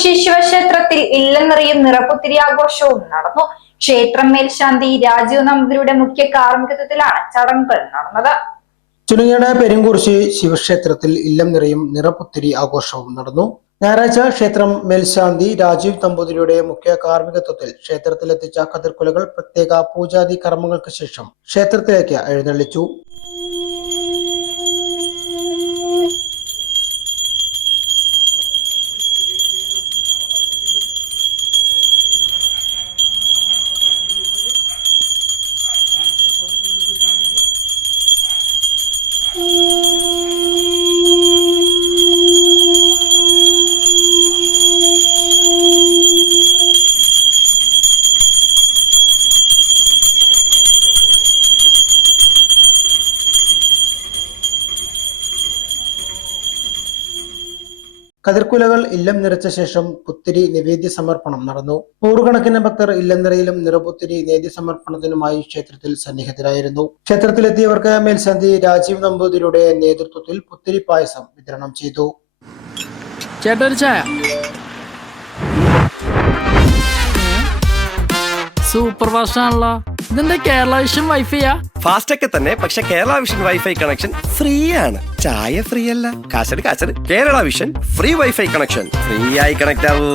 പെരുങ്കുറിശ്ശി ശിവക്ഷേത്രത്തിൽ ഇല്ലനിറയും നിറപുത്തിരി ആഘോഷവും നടന്നു. ക്ഷേത്രം മേൽശാന്തി രാജീവ് നമ്പൂതിരിയുടെ മുഖ്യ കാർമ്മികത്വത്തിലാണ് ചടങ്ങുകൾ നടന്നത്. ചുരുങ്ങിയുടെ പെരുങ്കുറിശ്ശി ശിവക്ഷേത്രത്തിൽ ഇല്ലം നിറയും നിറപുത്തിരി ആഘോഷവും നടന്നു. ഞായറാഴ്ച ക്ഷേത്രം മേൽശാന്തി രാജീവ് നമ്പൂതിരിയുടെ മുഖ്യ കാർമ്മികത്വത്തിൽ ക്ഷേത്രത്തിലെത്തിച്ച കതിർക്കുലകൾ പ്രത്യേക പൂജാതി കർമ്മങ്ങൾക്ക് ശേഷം ക്ഷേത്രത്തിലേക്ക് എഴുന്നള്ളിച്ചു. കതിർക്കുലകൾ ഇല്ലം നിറച്ച ശേഷം പുത്തിരി നിവേദ്യ സമർപ്പണം നടന്നു. നൂറുകണക്കിന് ഭക്തർ ഇല്ലംനിറയിലും നിറപുത്തിരി നേദ്യ സമർപ്പണത്തിനുമായി ക്ഷേത്രത്തിൽ സന്നിഹിതരായിരുന്നു. ക്ഷേത്രത്തിലെത്തിയവർക്ക് മേൽശാന്തി രാജീവ് നമ്പൂതിരിയുടെ നേതൃത്വത്തിൽ പുത്തിരി പായസം വിതരണം ചെയ്തു. സൂപ്പർ ഫാസ്റ്റ് ആണല്ലോ. ഇതെന്താ കേരള വിഷൻ വൈഫൈയാ? ഫാസ്റ്റ് ഒക്കെ തന്നെ, പക്ഷെ Kerala Vision wifi connection free ആണ്. ചായ ഫ്രീ അല്ല, കാശട് Kerala Vision free wifi connection. Free ആയി കണക്ട് ആവൂ.